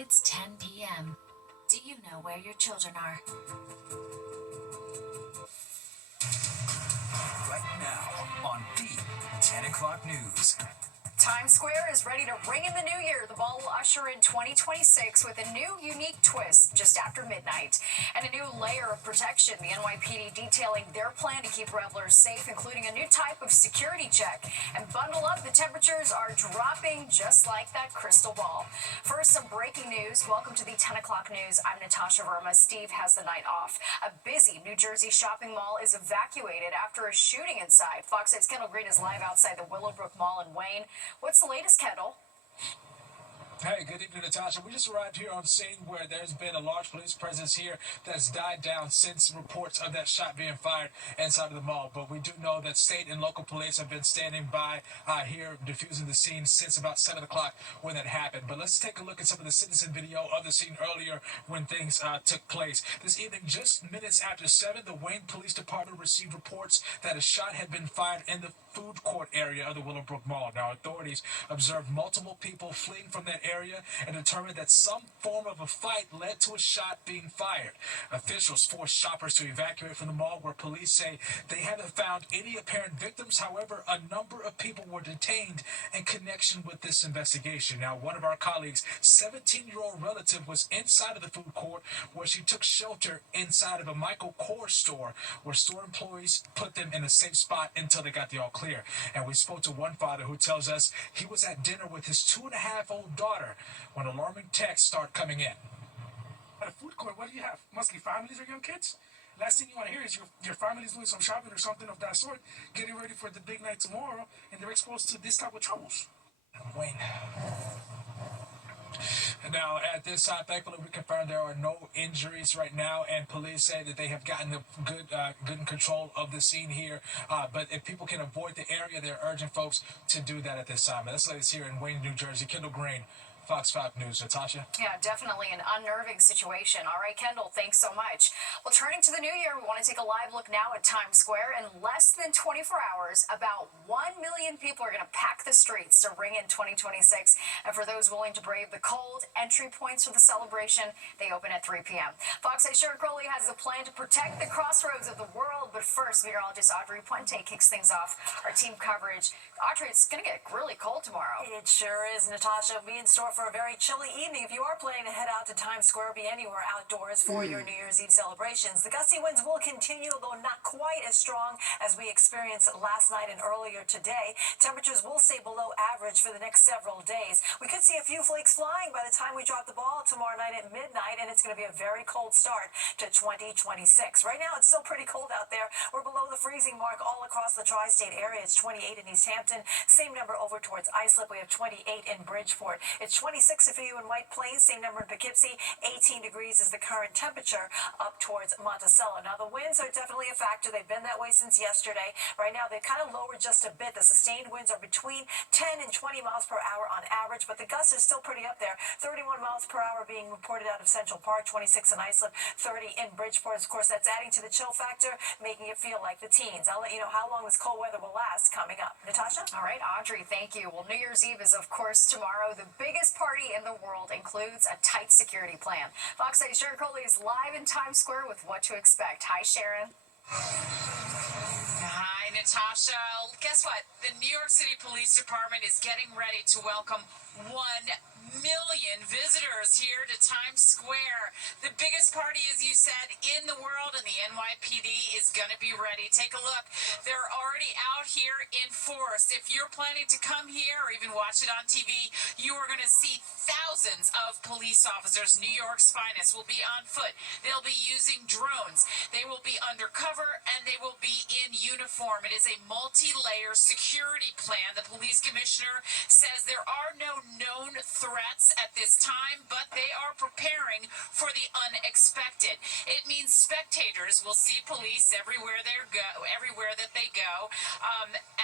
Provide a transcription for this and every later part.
It's 10 p.m. Do you know where your children are? Right now on the 10 o'clock news. Times Square is ready to ring in the new year. The mall will usher in 2026 with a new, unique twist just after midnight. And a new layer of protection. The NYPD detailing their plan to keep revelers safe, including a new type of security check. And bundle up, the temperatures are dropping just like that crystal ball. First, some breaking news. Welcome to the 10 o'clock news. I'm Natasha Verma. Steve has the night off. A busy New Jersey shopping mall is evacuated after a shooting inside. Fox 8's Kendall Green is live outside the Willowbrook Mall in Wayne. What's the latest, Kendall? Hey, good evening, Natasha. We just arrived here on scene where there's been a large police presence here that's died down since reports of that shot being fired inside of the mall. But we do know that state and local police have been standing by here defusing the scene since about 7 o'clock when that happened. But let's take a look at some of the citizen video of the scene earlier when things took place. This evening, just minutes after 7, the Wayne Police Department received reports that a shot had been fired in the food court area of the Willowbrook Mall. Now, authorities observed multiple people fleeing from that area and determined that some form of a fight led to a shot being fired. Officials forced shoppers to evacuate from the mall, where police say they haven't found any apparent victims. However, a number of people were detained in connection with this investigation. Now, one of our colleagues' 17-year-old relative was inside of the food court where she took shelter inside of a Michael Kors store, where store employees put them in a safe spot until they got the all clear. And we spoke to one father who tells us he was at dinner with his 2.5-year-old daughter when alarming texts start coming in. At a food court, what do you have? Mostly families or young kids? Last thing you want to hear is your family's doing some shopping or something of that sort, getting ready for the big night tomorrow, and they're exposed to this type of troubles. Wayne. Now, at this time, thankfully, we confirm there are no injuries right now, and police say that they have gotten good control of the scene here. But if people can avoid the area, they're urging folks to do that at this time. And that's latest here in Wayne, New Jersey. Kendall Green, Fox 5 News. Natasha? Yeah, definitely an unnerving situation. All right, Kendall, thanks so much. Well, turning to the new year, we want to take a live look now at Times Square. In less than 24 hours, about 1 million people are going to pack the streets to ring in 2026. And for those willing to brave the cold, entry points for the celebration, they open at 3 p.m. Fox 8 Sharon Crowley has a plan to protect the crossroads of the world. But first, meteorologist Audrey Puente kicks things off. Our team coverage. Audrey, it's going to get really cold tomorrow. It sure is, Natasha. Be in store for a very chilly evening. If you are planning to head out to Times Square, be anywhere outdoors for your New Year's Eve celebrations. The gusty winds will continue, though not quite as strong as we experienced last night and earlier today. Temperatures will stay below average for the next several days. We could see a few flakes flying by the time we drop the ball tomorrow night at midnight, and it's going to be a very cold start to 2026. Right now, it's still pretty cold out there. We're below the freezing mark all across the tri-state area. It's 28 in East Hampton. Same number over towards Islip. We have 28 in Bridgeport. It's 26 for you in White Plains. Same number in Poughkeepsie. 18 degrees is the current temperature up towards Monticello. Now, the winds are definitely a factor. They've been that way since yesterday. Right now, they've kind of lowered just a bit. The sustained winds are between 10 and 20 miles per hour on average, but the gusts are still pretty up there. 31 miles per hour being reported out of Central Park, 26 in Islip, 30 in Bridgeport. Of course, that's adding to the chill factor, making it feel like the teens. I'll let you know how long this cold weather will last coming up. Natasha? All right, Audrey, thank you. Well, New Year's Eve is, of course, tomorrow. The biggest party in the world includes a tight security plan. Fox 8 Sharon Crowley is live in Times Square with what to expect. Hi, Sharon. Hi, Natasha. Guess what? The New York City Police Department is getting ready to welcome 1 million visitors here to Times Square. The biggest party, as you said, in the world, and the NYPD is going to be ready. Take a look. They're already out here in force. If you're planning to come here or even watch it on TV, you are going to see thousands of police officers. New York's finest will be on foot. They'll be using drones. They will be undercover, and they will be in uniform. It is a multi-layer security plan. The police commissioner says there are no known threats at this time, but they are preparing for the unexpected. It means spectators will see police everywhere that they go,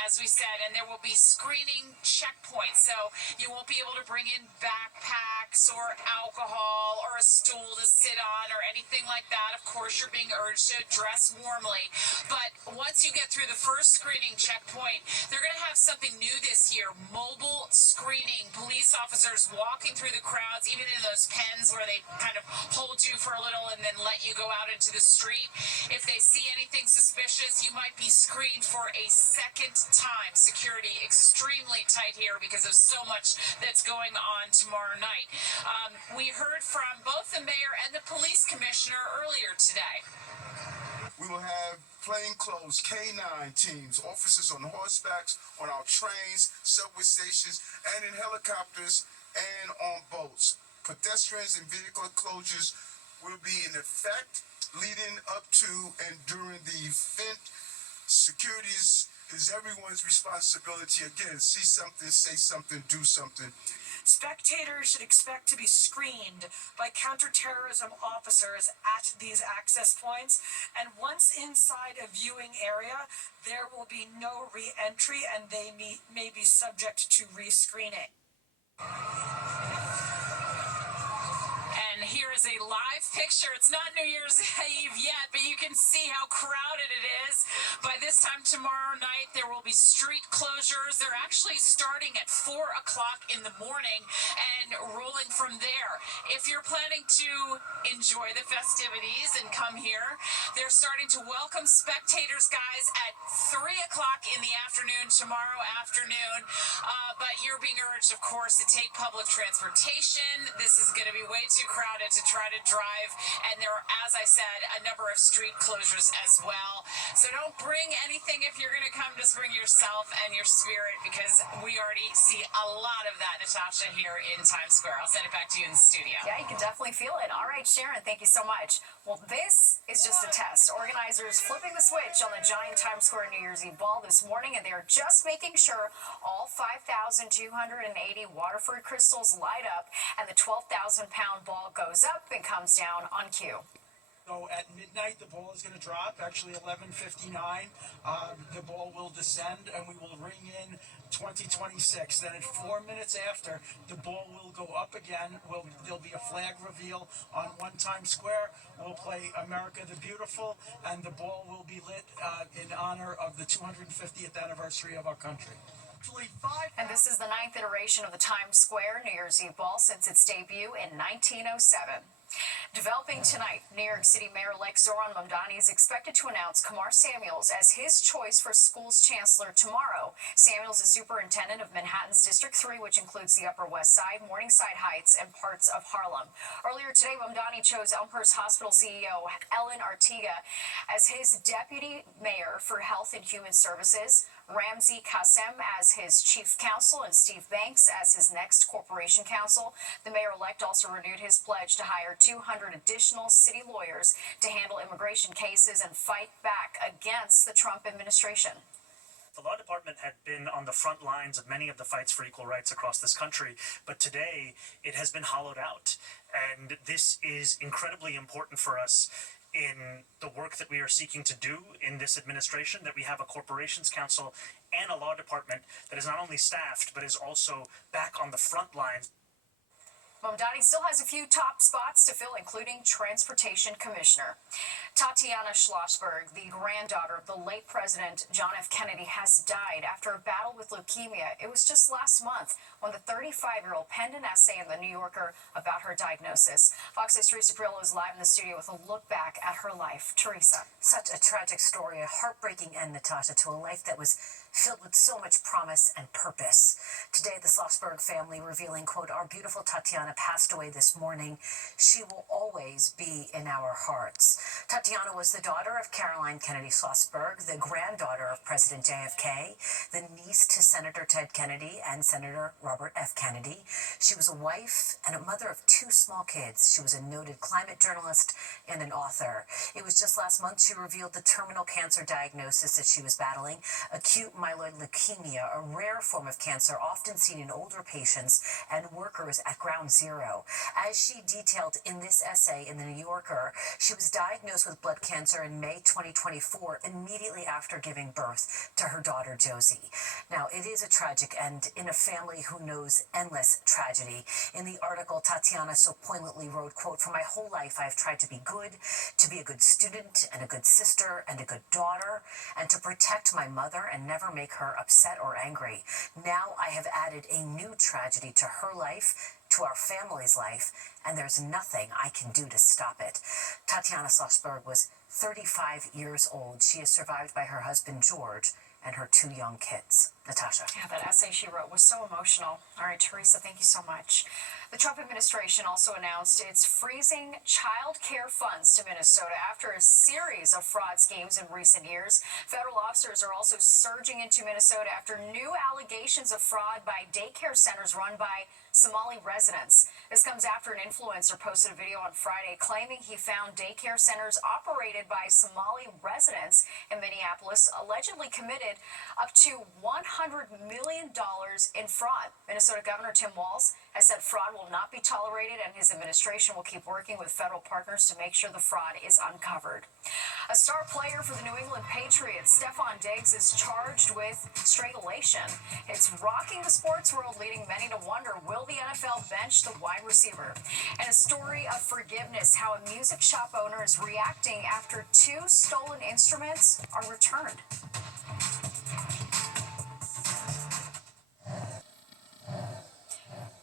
as we said, and there will be screening checkpoints. So you won't be able to bring in backpacks or alcohol or a stool to sit on or anything like that. Of course, you're being urged to dress warmly. But once you get through the first screening checkpoint, they're going to have something new this year, mobile screening. Police officers walking through the crowds, even in those pens where they kind of hold you for a little and then let you go out into the street. If they see anything suspicious, you might be screened for a second time. Security extremely tight here because of so much that's going on tomorrow night. We heard from both the mayor and the police commissioner earlier today. We will have plainclothes K9 teams, officers on horsebacks, on our trains, subway stations, and in helicopters and on boats. Pedestrians and vehicle closures will be in effect leading up to and during the event. Security is everyone's responsibility. Again, see something, say something, do something. Spectators should expect to be screened by counterterrorism officers at these access points, and once inside a viewing area, there will be no re-entry and they may be subject to rescreening. And here is a live picture. It's not New Year's Eve yet, but you can see how crowded it is. By this time tomorrow night, there will be street closures. They're actually starting at 4 o'clock in the morning and rolling from there. If you're planning to enjoy the festivities and come here, they're starting to welcome spectators, guys, at 3 o'clock in the afternoon tomorrow afternoon. But you're being urged, of course, to take public transportation. This is going to be way too crowded to try to drive, and there are, as I said, a number of street closures as well. So don't bring anything if you're going to come. Just bring yourself and your spirit, because we already see a lot of that, Natasha, here in Times Square. I'll send it back to you in the studio. Yeah, you can definitely feel it. All right, Sharon, thank you so much. Well, this is just a test. Organizers flipping the switch on the giant Times Square New Year's Eve ball this morning, and they are just making sure all 5,280 water-free crystals light up and the 12,000-pound ball goes up and comes down on cue. So at midnight, the ball is going to drop, actually 11:59. The ball will descend, and we will ring in 2026. Then at 4 minutes after, the ball will go up again. There'll be a flag reveal on One Times Square. We'll play America the Beautiful, and the ball will be lit in honor of the 250th anniversary of our country. And this is the 9th iteration of the Times Square New Year's Eve ball since its debut in 1907. Developing tonight, New York City Mayor-elect Zohran Mamdani is expected to announce Kamar Samuels as his choice for school's chancellor tomorrow. Samuels is superintendent of Manhattan's District 3, which includes the Upper West Side, Morningside Heights, and parts of Harlem. Earlier today, Mamdani chose Elmhurst Hospital CEO Ellen Artiga as his deputy mayor for Health and Human Services, Ramzi Qassem as his chief counsel, and Steve Banks as his next corporation counsel. The mayor-elect also renewed his pledge to hire 200 additional city lawyers to handle immigration cases and fight back against the Trump administration. The law department had been on the front lines of many of the fights for equal rights across this country, but today it has been hollowed out. And this is incredibly important for us in the work that we are seeking to do in this administration, that we have a corporations council and a law department that is not only staffed, but is also back on the front lines. Mamdani still has a few top spots to fill, including Transportation Commissioner. Tatiana Schlossberg, the granddaughter of the late President John F. Kennedy, has died after a battle with leukemia. It was just last month when the 35-year-old penned an essay in The New Yorker about her diagnosis. Fox 6's Teresa Perillo is live in the studio with a look back at her life. Teresa. Such a tragic story, a heartbreaking end, Natasha, to a life that was filled with so much promise and purpose. Today, the Schlossberg family revealing, quote, "Our beautiful Tatiana passed away this morning. She will always be in our hearts." Tatiana was the daughter of Caroline Kennedy Schlossberg, the granddaughter of President JFK, the niece to Senator Ted Kennedy and Senator Robert F. Kennedy. She was a wife and a mother of 2 small kids. She was a noted climate journalist and an author. It was just last month she revealed the terminal cancer diagnosis that she was battling, acute myeloid leukemia, a rare form of cancer often seen in older patients and workers at ground zero. As she detailed in this essay in The New Yorker, she was diagnosed with blood cancer in May 2024, immediately after giving birth to her daughter, Josie. Now, it is a tragic end in a family who knows endless tragedy. In the article, Tatiana so poignantly wrote, quote, "For my whole life, I've tried to be good, to be a good student and a good sister and a good daughter, and to protect my mother and never make her upset or angry. Now I have added a new tragedy to her life, to our family's life, and there's nothing I can do to stop it. Tatiana Schlossberg was 35 years old. She is survived by her husband, George, and her 2 young kids. Natasha. Yeah, that essay she wrote was so emotional. All right, Teresa, thank you so much. The Trump administration also announced it's freezing child care funds to Minnesota after a series of fraud schemes in recent years. Federal officers are also surging into Minnesota after new allegations of fraud by daycare centers run by Somali residents. This comes after an influencer posted a video on Friday claiming he found daycare centers operated by Somali residents in Minneapolis allegedly committed up to $100 million in fraud. Minnesota Governor Tim Walz has said fraud will not be tolerated, and his administration will keep working with federal partners to make sure the fraud is uncovered. A star player for the New England Patriots, Stephon Diggs, is charged with strangulation. It's rocking the sports world, leading many to wonder, will the NFL bench the wide receiver? And a story of forgiveness, how a music shop owner is reacting after 2 stolen instruments are returned.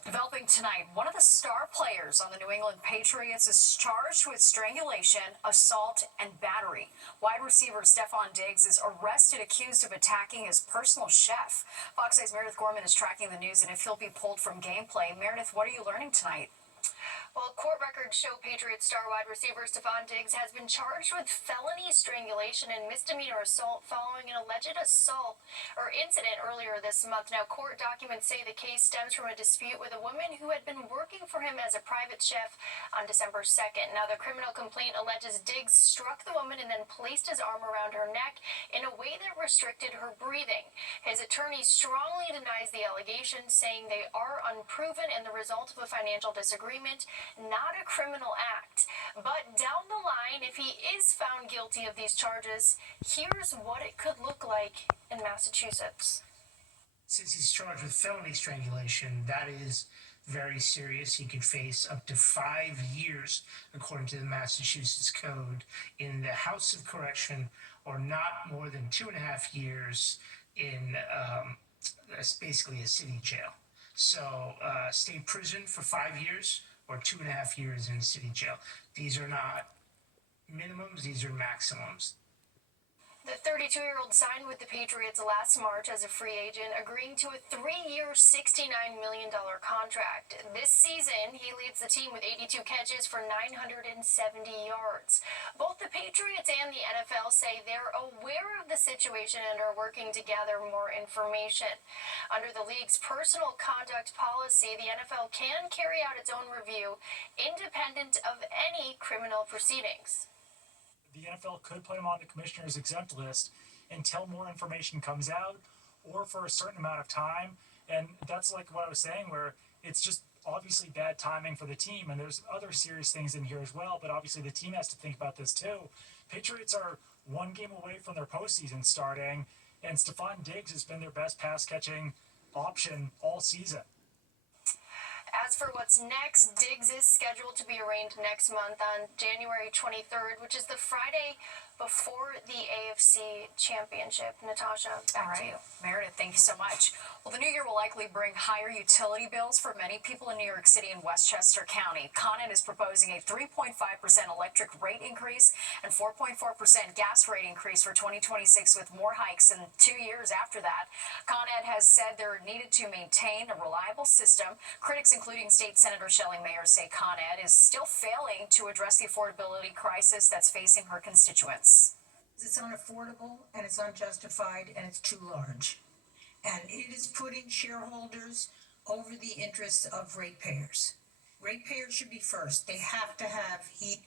Developing tonight, one of the star players on the New England Patriots is charged with strangulation, assault, and battery. Wide receiver Stephon Diggs is arrested, accused of attacking his personal chef. Fox 8's Meredith Gorman is tracking the news, and if he'll be pulled from gameplay. Meredith, what are you learning tonight? Well, court records show Patriots star wide receiver Stephon Diggs has been charged with felony strangulation and misdemeanor assault following an alleged assault or incident earlier this month. Now, court documents say the case stems from a dispute with a woman who had been working for him as a private chef on December 2nd. Now, the criminal complaint alleges Diggs struck the woman and then placed his arm around her neck in a way that restricted her breathing. His attorney strongly denies the allegations, saying they are unproven and the result of a financial disagreement, not a criminal act. But down the line, if he is found guilty of these charges, here's what it could look like in Massachusetts. Since he's charged with felony strangulation, that is very serious. He could face up to 5 years, according to the Massachusetts Code, in the House of Correction, or not more than 2.5 years in basically a city jail. So state prison for 5 years, or 2.5 years in city jail. These are not minimums, these are maximums. The 32-year-old signed with the Patriots last March as a free agent, agreeing to a 3-year, $69 million contract. This season, he leads the team with 82 catches for 970 yards. Both the Patriots and the NFL say they're aware of the situation and are working to gather more information. Under the league's personal conduct policy, the NFL can carry out its own review, independent of any criminal proceedings. The NFL could put him on the commissioner's exempt list until more information comes out or for a certain amount of time. And that's like what I was saying, where it's just obviously bad timing for the team. And there's other serious things in here as well, but obviously the team has to think about this too. Patriots are 1 game away from their postseason starting, and Stephon Diggs has been their best pass-catching option all season. As for what's next, Diggs is scheduled to be arraigned next month on January 23rd, which is the Friday before the AFC Championship. Natasha, back to you. Meredith, thank you so much. Well, the new year will likely bring higher utility bills for many people in New York City and Westchester County. Con Ed is proposing a 3.5% electric rate increase and 4.4% gas rate increase for 2026, with more hikes in 2 years after that. Con Ed has said they're needed to maintain a reliable system. Critics, including State Senator Shelley Mayer, say Con Ed is still failing to address the affordability crisis that's facing her constituents. It's unaffordable and it's unjustified and it's too large. And it is putting shareholders over the interests of ratepayers. Ratepayers should be first. They have to have heat,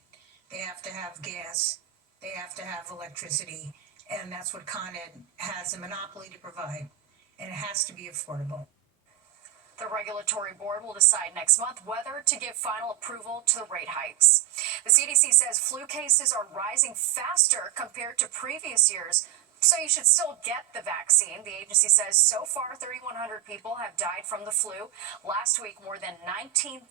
they have to have gas, they have to have electricity, and that's what Con Ed has a monopoly to provide. And it has to be affordable. The regulatory board will decide next month whether to give final approval to the rate hikes. The CDC says flu cases are rising faster compared to previous years. So you should still get the vaccine. The agency says so far 3,100 people have died from the flu. Last week, more than 19,000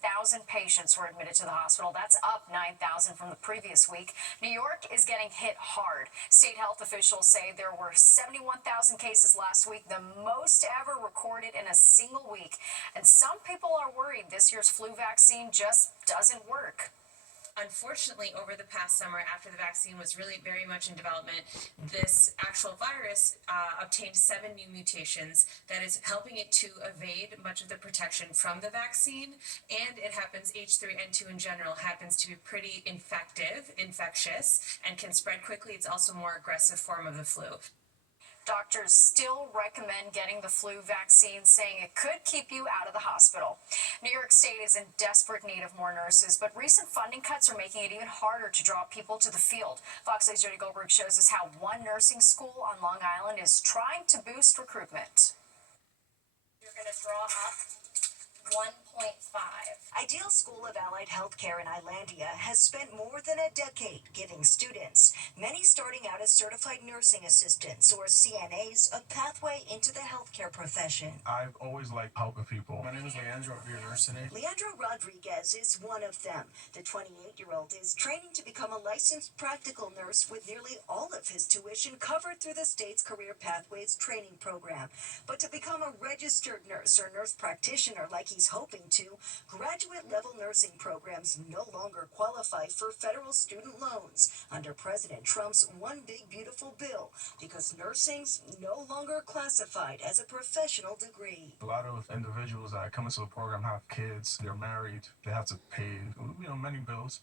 patients were admitted to the hospital. That's up 9,000 from the previous week. New York is getting hit hard. State health officials say there were 71,000 cases last week, the most ever recorded in a single week. And some people are worried this year's flu vaccine just doesn't work. Unfortunately, over the past summer, after the vaccine was really very much in development, this actual virus obtained 7 new mutations that is helping it to evade much of the protection from the vaccine. And it happens, H3N2 in general happens to be pretty infectious, and can spread quickly. It's also a more aggressive form of the flu. Doctors still recommend getting the flu vaccine, saying it could keep you out of the hospital. New York State is in desperate need of more nurses, but recent funding cuts are making it even harder to draw people to the field. Fox 8's Jody Goldberg shows us how one nursing school on Long Island is trying to boost recruitment. You're going to draw up 1.5. Ideal School of Allied Healthcare in Islandia has spent more than a decade giving students, many starting out as certified nursing assistants or CNAs, a pathway into the healthcare profession. I've always liked helping people. My name is Leandro. I'll be your nurse today. Leandro Rodriguez is one of them. The 28-year-old is training to become a licensed practical nurse with nearly all of his tuition covered through the state's Career Pathways training program. But to become a registered nurse or nurse practitioner like he's hoping to, graduate-level nursing programs no longer qualify for federal student loans under President Trump's One Big Beautiful Bill because nursing's no longer classified as a professional degree. A lot of individuals that come into the program have kids, they're married, they have to pay, many bills.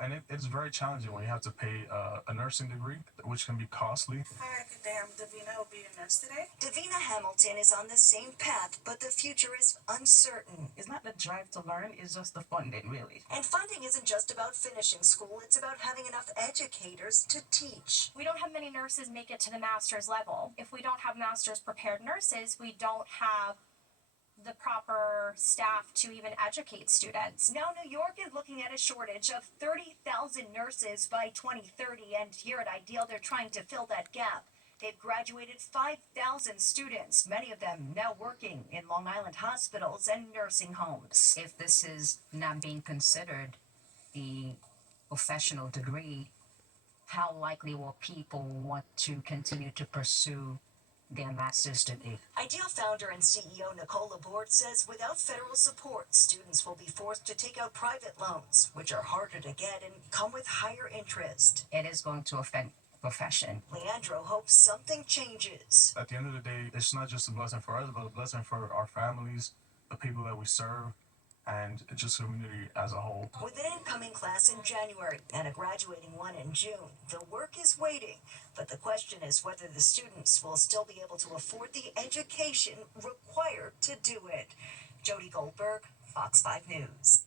And it's very challenging when you have to pay a nursing degree, which can be costly. Hi, good day. I'm Davina. I'll be a nurse today. Davina Hamilton is on the same path, but the future is uncertain. It's not the drive to learn, it's just the funding, really. And funding isn't just about finishing school, it's about having enough educators to teach. We don't have many nurses make it to the master's level. If we don't have master's prepared nurses, we don't have the proper staff to even educate students. Now New York is looking at a shortage of 30,000 nurses by 2030, and here at Ideal they're trying to fill that gap. They've graduated 5,000 students, many of them now working in Long Island hospitals and nursing homes. If this is not being considered the professional degree, how likely will people want to continue to pursue their master's degree? Ideal founder and CEO Nicole Laborde says without federal support, students will be forced to take out private loans, which are harder to get and come with higher interest. It is going to affect profession. Leandro hopes something changes. At the end of the day, it's not just a blessing for us, but a blessing for our families, the people that we serve, and just the community as a whole. With an incoming class in January and a graduating one in June, the work is waiting, but the question is whether the students will still be able to afford the education required to do it. Jody Goldberg, Fox 5 News.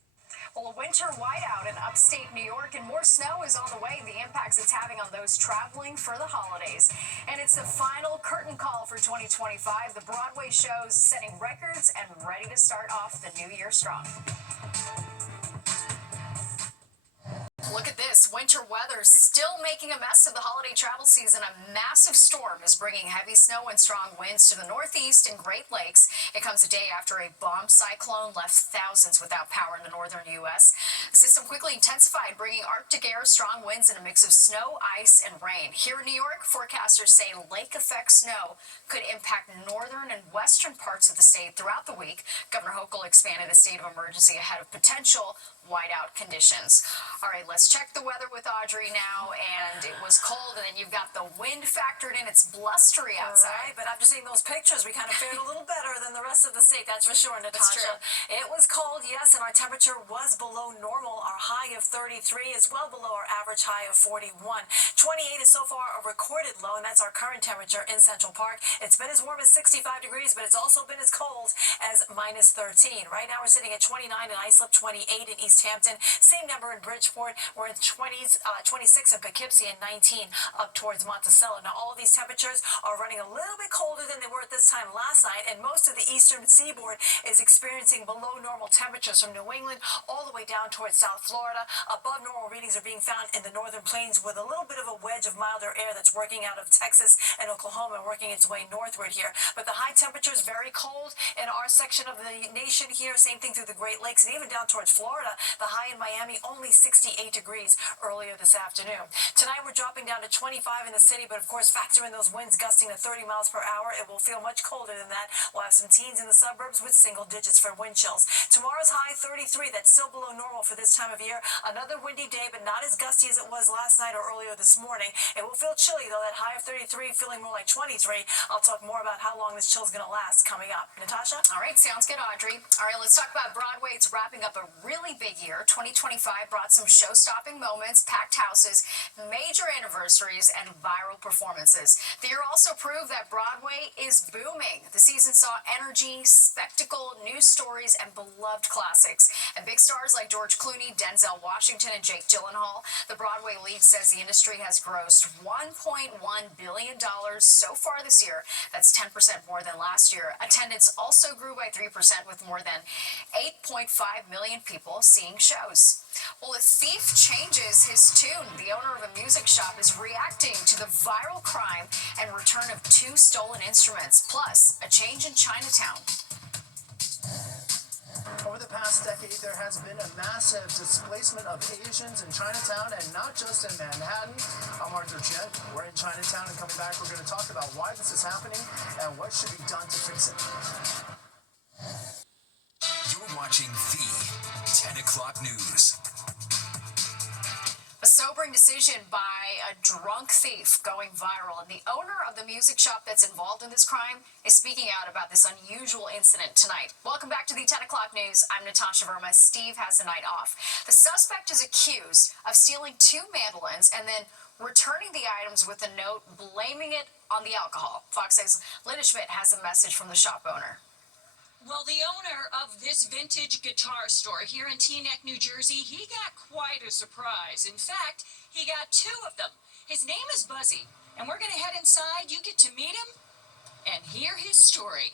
Well, a winter whiteout in upstate New York and more snow is on the way. The impacts it's having on those traveling for the holidays. And it's the final curtain call for 2025. The Broadway show's setting records and ready to start off the new year strong. Look at this. Winter weather still making a mess of the holiday travel season. A massive storm is bringing heavy snow and strong winds to the Northeast and Great Lakes. It comes a day after a bomb cyclone left thousands without power in the northern U.S. The system quickly intensified, bringing Arctic air, strong winds, and a mix of snow, ice, and rain. Here in New York, forecasters say lake-effect snow could impact northern and western parts of the state throughout the week. Governor Hochul expanded a state of emergency ahead of potential whiteout conditions. All right, let's check the weather with Audrey now. And it was cold, and then you've got the wind factored in. It's blustery outside. All right, but after seeing those pictures, we kind of fared a little better than the rest of the state, that's for sure, Natasha. That's true. It was cold, yes, and our temperature was below normal. Our high of 33 is well below our average high of 41. 28 is so far a recorded low, and that's our current temperature in Central Park. It's been as warm as 65 degrees, but it's also been as cold as minus 13. Right now, we're sitting at 29 in Islip, 28 in East Hampton. Same number in Bridgeport. We're in 20s 26 in Poughkeepsie, and 19 up towards Monticello. Now, all of these temperatures are running a little bit colder than they were at this time last night, and most of the eastern seaboard is experiencing below normal temperatures from New England all the way down towards South Florida. Above normal readings are being found in the northern plains, with a little bit of a wedge of milder air that's working out of Texas and Oklahoma and working its way northward here. But the high temperatures very cold in our section of the nation here. Same thing through the Great Lakes and even down towards Florida. The high in Miami only 68 degrees earlier this afternoon. Tonight we're dropping down to 25 in the city, but of course factor in those winds gusting to 30 miles per hour. It will feel much colder than that. We'll have some teens in the suburbs with single digits for wind chills. Tomorrow's high 33. That's still below normal for this time of year. Another windy day, but not as gusty as it was last night or earlier this morning. It will feel chilly though. That high of 33 feeling more like 23. I'll talk more about how long this chill is going to last coming up. Natasha? All right, sounds good, Audrey. All right, let's talk about Broadway. It's wrapping up a really big year. 2025 brought some show-stopping moments, packed houses, major anniversaries, and viral performances. The year also proved that Broadway is booming. The season saw energy, spectacle, news stories, and beloved classics. And big stars like George Clooney, Denzel Washington, and Jake Gyllenhaal. The Broadway League says the industry has grossed $1.1 billion so far this year. That's 10% more than last year. Attendance also grew by 3%, with more than 8.5 million people seeing shows. Well, a thief changes his tune. The owner of a music shop is reacting to the viral crime and return of 2 stolen instruments, plus a change in Chinatown. Over the past decade, there has been a massive displacement of Asians in Chinatown, and not just in Manhattan. I'm Arthur Chen. We're in Chinatown, and coming back, we're going to talk about why this is happening and what should be done to fix it. You're watching the 10 o'clock news. A sobering decision by a drunk thief going viral, and the owner of the music shop that's involved in this crime is speaking out about this unusual incident tonight. Welcome back to the 10 o'clock news. I'm Natasha Verma. Steve has the night off. The suspect is accused of stealing 2 mandolins and then returning the items with a note blaming it on the alcohol. Fox 6's Linda Schmidt has a message from the shop owner. Well, the owner of this vintage guitar store here in Teaneck, New Jersey, he got quite a surprise. In fact, he got 2 of them. His name is Buzzy, and we're going to head inside. You get to meet him and hear his story.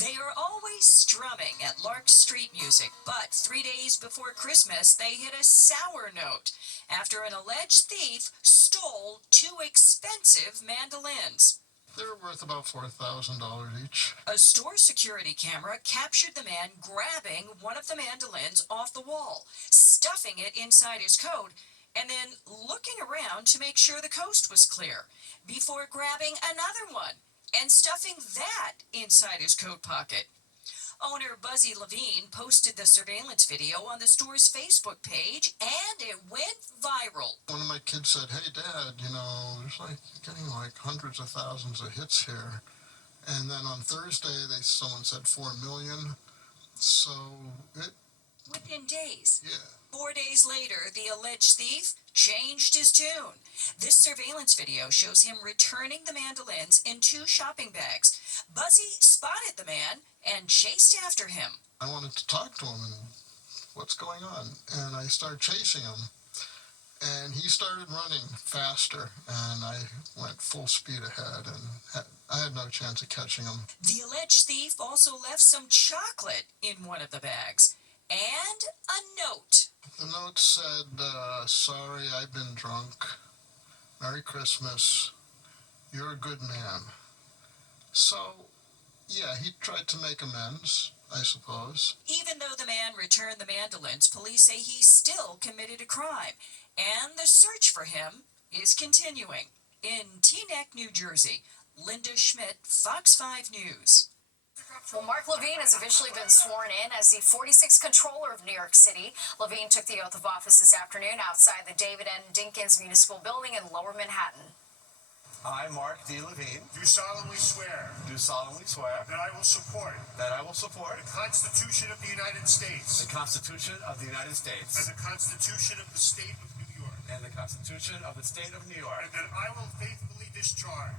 They are always strumming at Lark Street Music, but 3 days before Christmas, they hit a sour note after an alleged thief stole 2 expensive mandolins. They're worth about $4,000 each. A store security camera captured the man grabbing one of the mandolins off the wall, stuffing it inside his coat, and then looking around to make sure the coast was clear, before grabbing another one and stuffing that inside his coat pocket. Owner Buzzy Levine posted the surveillance video on the store's Facebook page, and it went viral. One of my kids said, "Hey, Dad, there's getting hundreds of thousands of hits here." And then on Thursday, someone said 4 million. So Within days. Yeah. 4 days later, the alleged thief changed his tune. This surveillance video shows him returning the mandolins in 2 shopping bags. Buzzy spotted the man and chased after him. I wanted to talk to him and what's going on? And I started chasing him. And he started running faster, and I went full speed ahead, and I had no chance of catching him. The alleged thief also left some chocolate in one of the bags. And a note. The note said, "Sorry, I've been drunk. Merry Christmas. You're a good man." So, yeah, he tried to make amends, I suppose. Even though the man returned the mandolins, police say he still committed a crime. And the search for him is continuing. In Teaneck, New Jersey, Linda Schmidt, Fox 5 News. Well, Mark Levine has officially been sworn in as the 46th controller of New York City. Levine took the oath of office this afternoon outside the David N. Dinkins Municipal Building in Lower Manhattan. I, Mark D. Levine, do solemnly swear that I will support the Constitution of the United States the Constitution of the United States and the Constitution of the State of New York, and the Constitution of the State of New York, and that I will faithfully discharge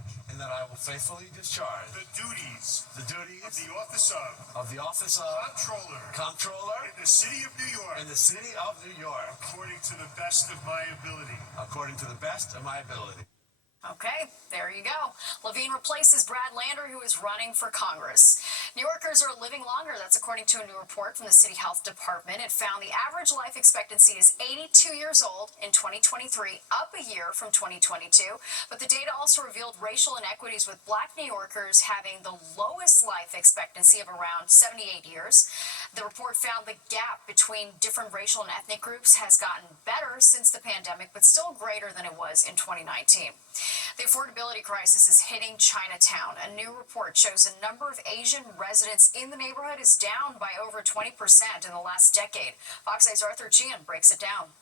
the duties of the office of Comptroller in the City of New York according to the best of my ability. Okay, there you go. Levine replaces Brad Lander, who is running for Congress. New Yorkers are living longer. That's according to a new report from the City Health Department. It found the average life expectancy is 82 years old in 2023, up a year from 2022. But the data also revealed racial inequities, with Black New Yorkers having the lowest life expectancy of around 78 years. The report found the gap between different racial and ethnic groups has gotten better since the pandemic, but still greater than it was in 2019. The affordability crisis is hitting Chinatown. A new report shows the number of Asian residents in the neighborhood is down by over 20% in the last decade. Fox 8's Arthur Chian breaks it down.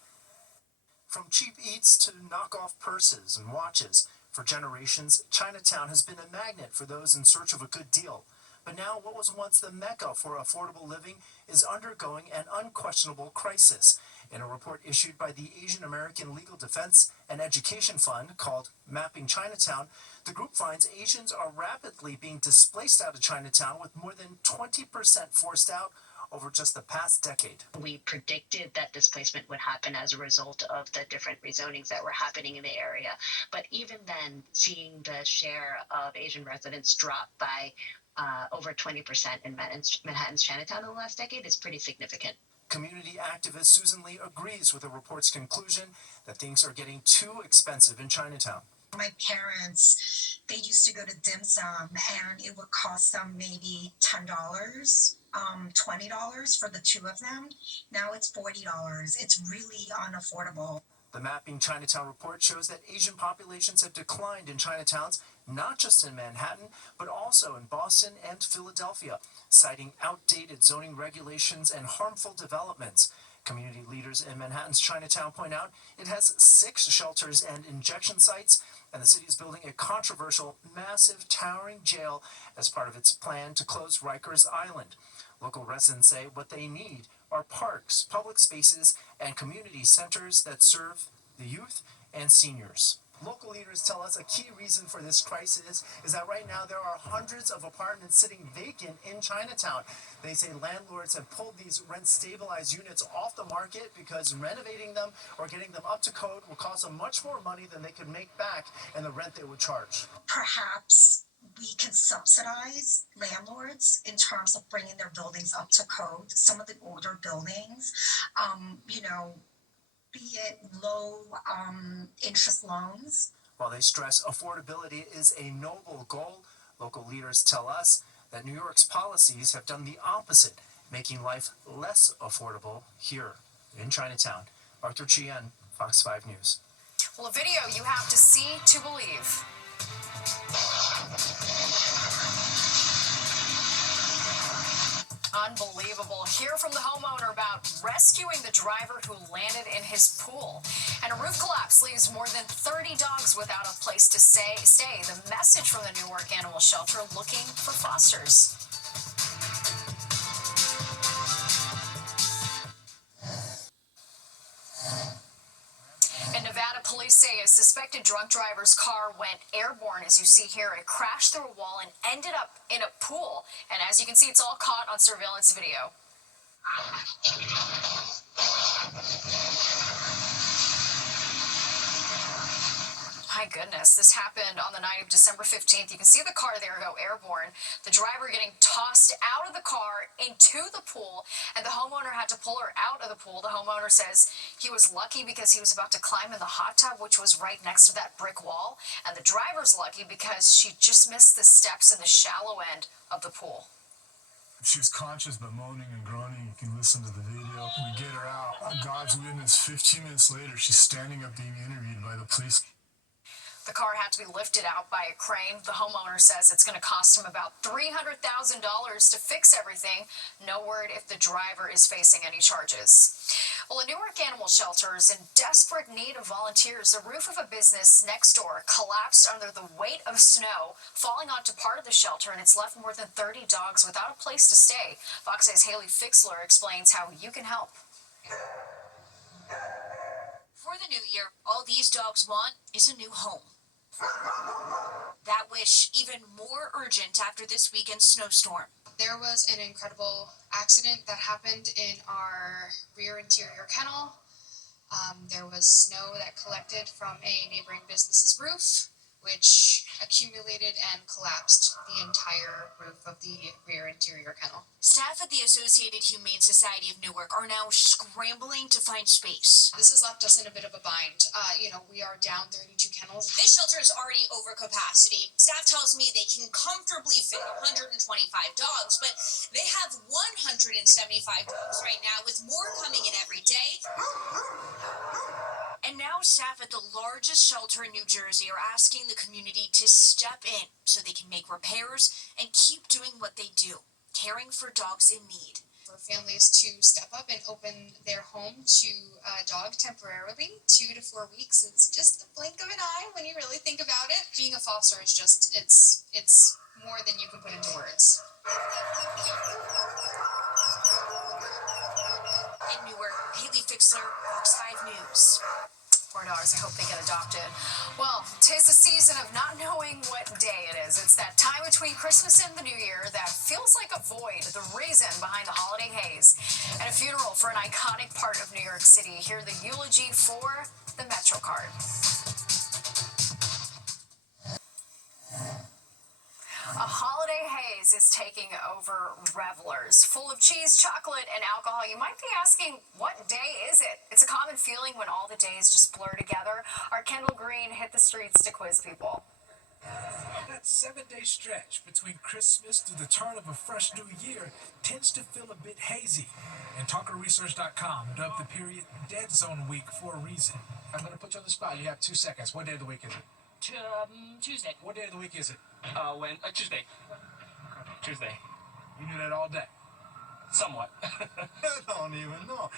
From cheap eats to knockoff purses and watches, for generations, Chinatown has been a magnet for those in search of a good deal. But now what was once the mecca for affordable living is undergoing an unquestionable crisis. In a report issued by the Asian American Legal Defense and Education Fund called Mapping Chinatown, the group finds Asians are rapidly being displaced out of Chinatown, with more than 20% forced out over just the past decade. We predicted that displacement would happen as a result of the different rezonings that were happening in the area. But even then, seeing the share of Asian residents drop by over 20% in Manhattan's Chinatown in the last decade is pretty significant. Community activist Susan Lee agrees with the report's conclusion that things are getting too expensive in Chinatown. My parents, they used to go to dim sum and it would cost them maybe $10, $20 for the two of them. Now it's $40. It's really unaffordable. The Mapping Chinatown report shows that Asian populations have declined in Chinatowns, not just in Manhattan, but also in Boston and Philadelphia, citing outdated zoning regulations and harmful developments. Community leaders in Manhattan's Chinatown point out it has 6 shelters and injection sites, and the city is building a controversial, massive, towering jail as part of its plan to close Rikers Island. Local residents say what they need are parks, public spaces, and community centers that serve the youth and seniors. Local leaders tell us a key reason for this crisis is that right now there are hundreds of apartments sitting vacant in Chinatown. They say landlords have pulled these rent-stabilized units off the market because renovating them or getting them up to code will cost them much more money than they could make back in the rent they would charge. Perhaps we can subsidize landlords in terms of bringing their buildings up to code. Some of the older buildings, be it low interest loans. While they stress affordability is a noble goal, local leaders tell us that New York's policies have done the opposite, making life less affordable here in Chinatown. Arthur Chian, Fox 5 News. Well, a video you have to see to believe. Unbelievable. Hear from the homeowner about rescuing the driver who landed in his pool. And a roof collapse leaves more than 30 dogs without a place to stay. The message from the Newark Animal Shelter looking for fosters. In Nevada, police say a suspected drunk driver's car went airborne. As you see here, it crashed through a wall and ended up in a pool. And as you can see, it's all caught on surveillance video. My goodness, this happened on the night of December 15th. You can see the car there go airborne. The driver getting tossed out of the car into the pool, and the homeowner had to pull her out of the pool. The homeowner says he was lucky because he was about to climb in the hot tub, which was right next to that brick wall. And the driver's lucky because she just missed the steps in the shallow end of the pool. She was conscious but moaning and groaning. You can listen to the video. We get her out. God's witness, 15 minutes later, she's standing up being interviewed by the police. The car had to be lifted out by a crane. The homeowner says it's going to cost him about $300,000 to fix everything. No word if the driver is facing any charges. Well, a Newark Animal Shelter is in desperate need of volunteers. The roof of a business next door collapsed under the weight of snow, falling onto part of the shelter, and it's left more than 30 dogs without a place to stay. Fox 8's Haley Fixler explains how you can help. For the new year, all these dogs want is a new home. That wish even more urgent after this weekend's snowstorm. There was an incredible accident that happened in our rear interior kennel. There was snow that collected from a neighboring business's roof, which accumulated and collapsed the entire roof of the rear interior kennel. Staff at the Associated Humane Society of Newark are now scrambling to find space. This has left us in a bit of a bind. We are down 32 kennels. This shelter is already over capacity. Staff tells me they can comfortably fit 125 dogs, but they have 175 dogs right now, with more coming in every day. And now staff at the largest shelter in New Jersey are asking the community to step in so they can make repairs and keep doing what they do, caring for dogs in need. For families to step up and open their home to a dog temporarily, 2 to 4 weeks, it's just a blink of an eye when you really think about it. Being a foster is just, it's more than you can put into words. In Newark, Haley Fixler, Fox 5 News. Poor dogs, I hope they get adopted. Well, 'tis the season of not knowing what day it is. It's that time between Christmas and the New Year that feels like a void, the reason behind the holiday haze. And a funeral for an iconic part of New York City. Hear the eulogy for the MetroCard. A holiday haze is taking over revelers. Full of cheese, chocolate, and alcohol. You might be asking, what day is it? It's a common feeling when all the days just blur together. Our Kendall Green hit the streets to quiz people. That 7-day stretch between Christmas to the turn of a fresh new year tends to feel a bit hazy. And TalkerResearch.com dubbed the period Dead Zone Week for a reason. I'm going to put you on the spot. You have 2 seconds. What day of the week is it? Tuesday. What day of the week is it? Tuesday. Tuesday. You knew that all day. Somewhat. I don't even know.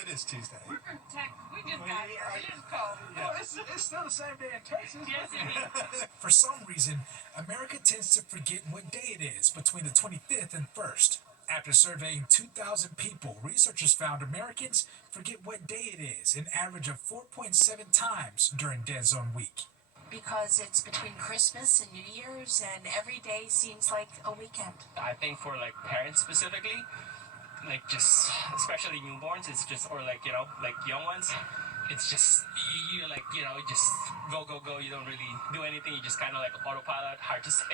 It is Tuesday. We're from Texas. We just got here. We just called. Yeah. It's still the same day in Texas. Yes, it is. For some reason, America tends to forget what day it is between the 25th and 1st. After surveying 2,000 people, researchers found Americans forget what day it is, an average of 4.7 times during Dead Zone Week. Because it's between Christmas and New Year's, and every day seems like a weekend. I think for like parents specifically, like just especially newborns, it's just or like young ones, it's just you just go. You don't really do anything. You just kind of like autopilot. Hard to say.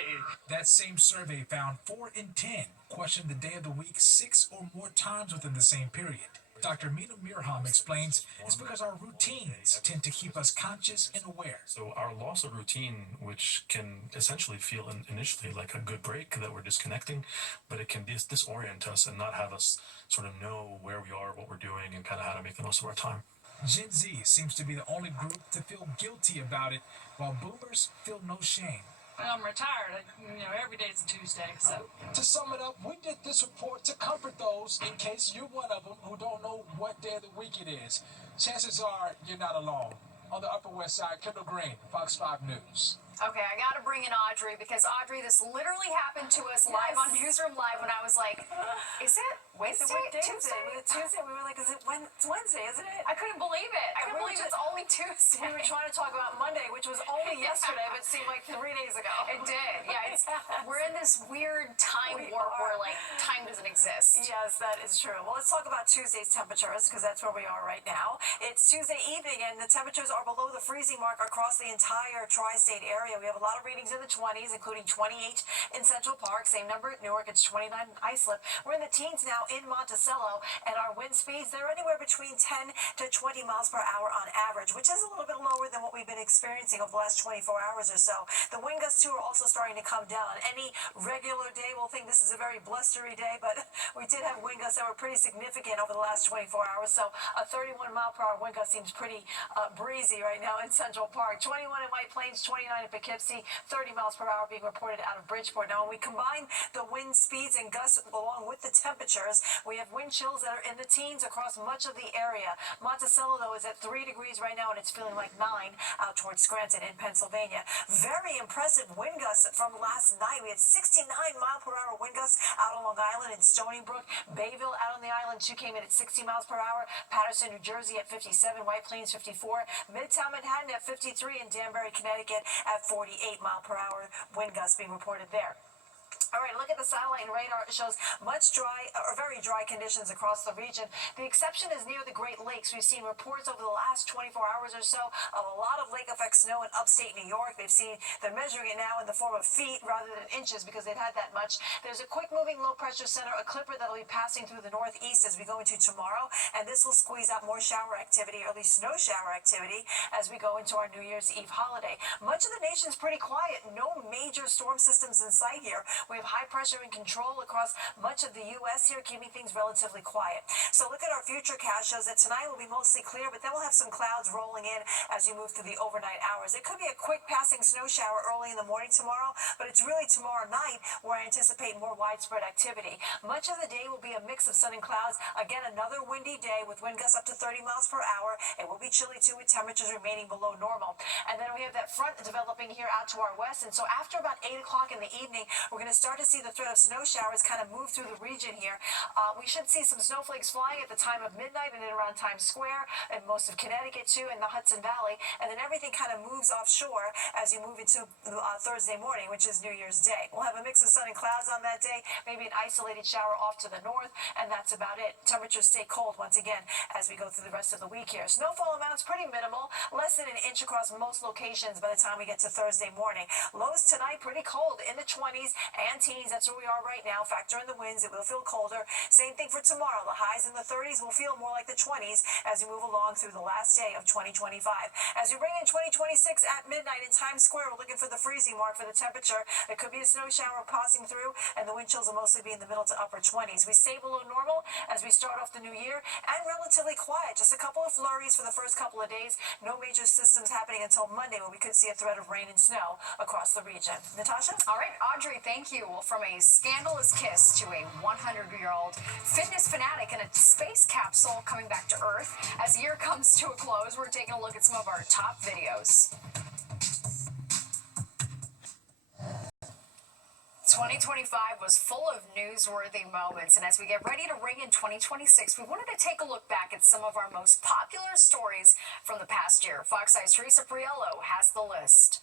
That same survey found 4 in 10 questioned the day of the week 6 or more times within the same period. Dr. Mina Mirham explains it's because our routines tend to keep us conscious and aware. So our loss of routine, which can essentially feel initially like a good break that we're disconnecting, but it can disorient us and not have us sort of know where we are, what we're doing, and kind of how to make the most of our time. Gen Z seems to be the only group to feel guilty about it, while boomers feel no shame. I'm retired. Every day's a Tuesday. So To sum it up, we did this report to comfort those, in case you're one of them, who don't know what day of the week it is. Chances are you're not alone. On the Upper West Side, Kendall Green, Fox 5 News. Okay, I gotta bring in Audrey, because Audrey, this literally happened to us live on Newsroom Live when I was like, is it Wednesday? What day is Tuesday? it? Tuesday. We were like, it's Wednesday, isn't it? I couldn't believe it. I couldn't believe it's only Tuesday. We were trying to talk about Monday, which was only yesterday, but it seemed like 3 days ago. It did. Yeah, we're in this weird time warp where like time doesn't exist. Yes, that is true. Well, let's talk about Tuesday's temperatures, because that's where we are right now. It's Tuesday evening, and the temperatures are below the freezing mark across the entire tri-state area. We have a lot of readings in the 20s, including 28 in Central Park. Same number at Newark. It's 29 in Islip. We're in the teens now in Monticello, and our wind speeds, they're anywhere between 10 to 20 miles per hour on average, which is a little bit lower than what we've been experiencing over the last 24 hours or so. The wind gusts, too, are also starting to come down. Any regular day will think this is a very blustery day, but we did have wind gusts that were pretty significant over the last 24 hours, so a 31 mile per hour wind gust seems pretty breezy right now in Central Park. 21 in White Plains, 29 in Poughkeepsie, 30 miles per hour being reported out of Bridgeport. Now, when we combine the wind speeds and gusts along with the temperatures, course, we have wind chills that are in the teens across much of the area. Monticello, though, is at 3 degrees right now, and it's feeling like 9 out towards Scranton in Pennsylvania. Very impressive wind gusts from last night. We had 69-mile-per-hour wind gusts out on Long Island and Stony Brook. Bayville out on the island, too, came in at 60 miles per hour. Patterson, New Jersey at 57. White Plains, 54. Midtown Manhattan at 53. And Danbury, Connecticut at 48-mile-per-hour wind gusts being reported there. All right, look at the satellite and radar. It shows much dry or very dry conditions across the region. The exception is near the Great Lakes. We've seen reports over the last 24 hours or so of a lot of lake effect snow in upstate New York. They're measuring it now in the form of feet rather than inches because they've had that much. There's a quick moving low pressure center, a clipper that'll be passing through the northeast as we go into tomorrow, and this will squeeze out more shower activity, or at least snow shower activity, as we go into our New Year's Eve holiday. Much of the nation's pretty quiet. No major storm systems in sight here. We have high pressure and control across much of the U.S. here, keeping things relatively quiet. So look at our futurecast shows that tonight will be mostly clear, but then we'll have some clouds rolling in as we move through the overnight hours. It could be a quick passing snow shower early in the morning tomorrow, but it's really tomorrow night where I anticipate more widespread activity. Much of the day will be a mix of sun and clouds. Again, another windy day with wind gusts up to 30 miles per hour. It will be chilly too, with temperatures remaining below normal. And then we have that front developing here out to our west, and so after about 8 o'clock in the evening, we're going to start to see the threat of snow showers kind of move through the region here. We should see some snowflakes flying at the time of midnight and then around Times Square and most of Connecticut too, and the Hudson Valley, and then everything kind of moves offshore as you move into Thursday morning, which is New Year's Day. We'll have a mix of sun and clouds on that day, maybe an isolated shower off to the north, and that's about it. Temperatures stay cold once again as we go through the rest of the week here. Snowfall amounts pretty minimal, less than an inch across most locations by the time we get to Thursday morning. Lows tonight pretty cold in the 20s and teens. That's where we are right now. Factor in the winds, it will feel colder. Same thing for tomorrow. The highs in the 30s will feel more like the 20s as we move along through the last day of 2025. As we bring in 2026 at midnight in Times Square, we're looking for the freezing mark for the temperature. There could be a snow shower passing through, and the wind chills will mostly be in the middle to upper 20s. We stay below normal as we start off the new year, and relatively quiet. Just a couple of flurries for the first couple of days. No major systems happening until Monday, when we could see a threat of rain and snow across the region. Natasha? All right, Audrey, thank you. Well, from a scandalous kiss to a 100-year-old fitness fanatic in a space capsule coming back to Earth. As the year comes to a close, we're taking a look at some of our top videos. 2025 was full of newsworthy moments, and as we get ready to ring in 2026, we wanted to take a look back at some of our most popular stories from the past year. Fox Eye's Teresa Priello has the list.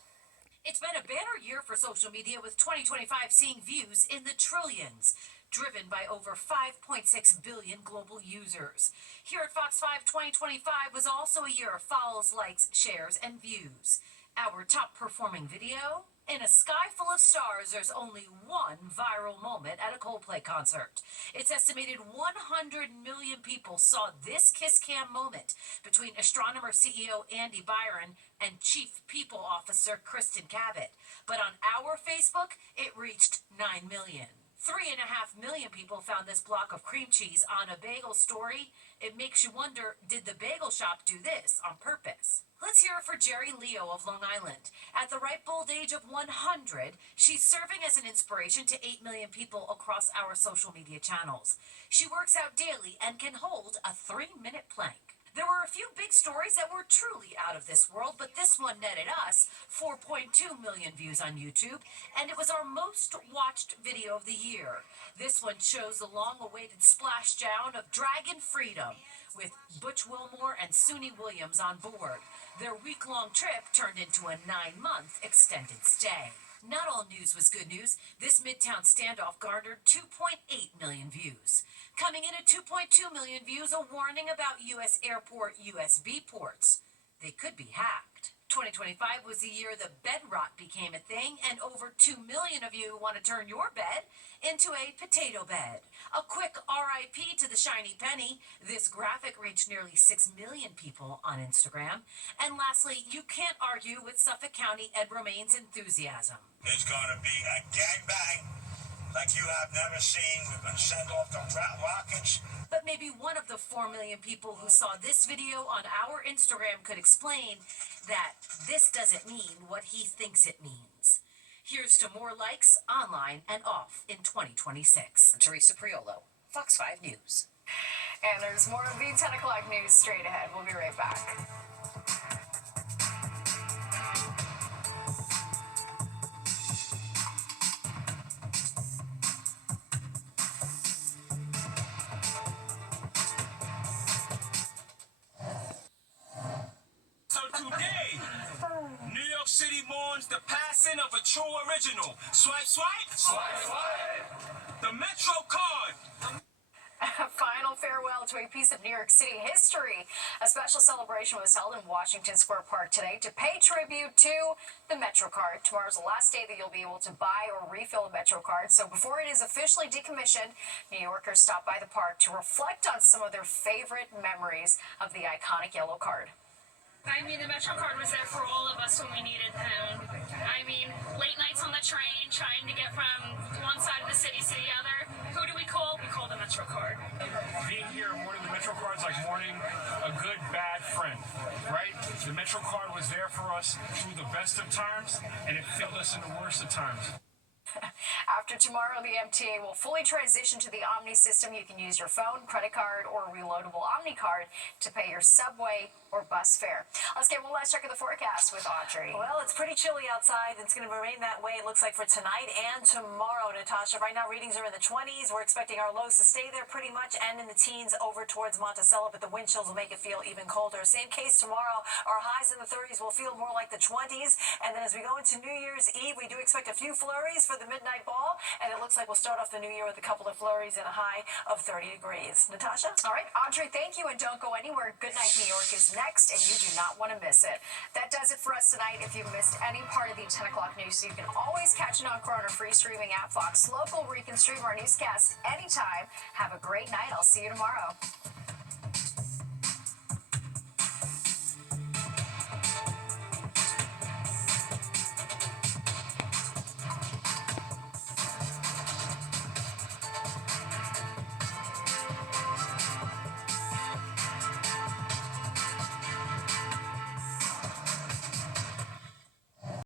It's been a banner year for social media, with 2025 seeing views in the trillions, driven by over 5.6 billion global users. Here at Fox 5, 2025 was also a year of follows, likes, shares, and views. Our top performing video? In a sky full of stars, there's only one viral moment at a Coldplay concert. It's estimated 100 million people saw this kiss cam moment between astronomer CEO Andy Byron and Chief People Officer Kristen Cabot. But on our Facebook, it reached 9 million. 3.5 million people found this block of cream cheese on a bagel story. It makes you wonder, did the bagel shop do this on purpose? Let's hear it for Jerry Leo of Long Island. At the ripe old age of 100, she's serving as an inspiration to 8 million people across our social media channels. She works out daily and can hold a 3-minute plank. There were a few big stories that were truly out of this world, but this one netted us 4.2 million views on YouTube, and it was our most watched video of the year. This one shows the long-awaited splashdown of Dragon Freedom, with Butch Wilmore and Suni Williams on board. Their week-long trip turned into a 9-month extended stay. Not all news was good news. This Midtown standoff garnered 2.8 million views. Coming in at 2.2 million views, a warning about U.S. airport USB ports. They could be hacked. 2025 was the year the bed rot became a thing, and over 2 million of you want to turn your bed into a potato bed. A quick RIP to the shiny penny. This graphic reached nearly 6 million people on Instagram. And lastly, you can't argue with Suffolk County Ed Romaine's enthusiasm. There's going to be a gangbang like you have never seen. We're going to send off the rockets. But maybe one of the 4 million people who saw this video on our Instagram could explain that this doesn't mean what he thinks it means. Here's to more likes online and off in 2026. Teresa Priello, Fox 5 News. And there's more of the 10 o'clock news straight ahead. We'll be right back. So today, New York City mourns the passing of a true original. Swipe, swipe. Swipe, swipe. The Metro card. A final farewell to a piece of New York City history. A special celebration was held in Washington Square Park today to pay tribute to the MetroCard. Tomorrow's the last day that you'll be able to buy or refill a MetroCard. So before it is officially decommissioned, New Yorkers stopped by the park to reflect on some of their favorite memories of the iconic yellow card. I mean, the MetroCard was there for all of us when we needed him. I mean, late nights on the train, trying to get from one side of the city to the other. Who do we call? We call the MetroCard. Being here mourning the MetroCard is like mourning a good, bad friend, right? The MetroCard was there for us through the best of times, and it failed us in the worst of times. After tomorrow, the MTA will fully transition to the Omni system. You can use your phone, credit card, or reloadable Omni card to pay your subway or bus fare. Let's get one last check of the forecast with Audrey. Well, it's pretty chilly outside. It's going to remain that way, it looks like, for tonight and tomorrow, Natasha. Right now, readings are in the 20s. We're expecting our lows to stay there pretty much and in the teens over towards Monticello, but the wind chills will make it feel even colder. Same case tomorrow. Our highs in the 30s will feel more like the 20s. And then as we go into New Year's Eve, we do expect a few flurries for the midnight ball. And it looks like we'll start off the new year with a couple of flurries and a high of 30 degrees. Natasha? All right, Audrey, thank you, and don't go anywhere. Good Night New York is next, and you do not want to miss it. That does it for us tonight. If you missed any part of the 10 o'clock news, you can always catch it on our free streaming app, Fox Local, where you can stream our newscasts anytime. Have a great night. I'll see you tomorrow.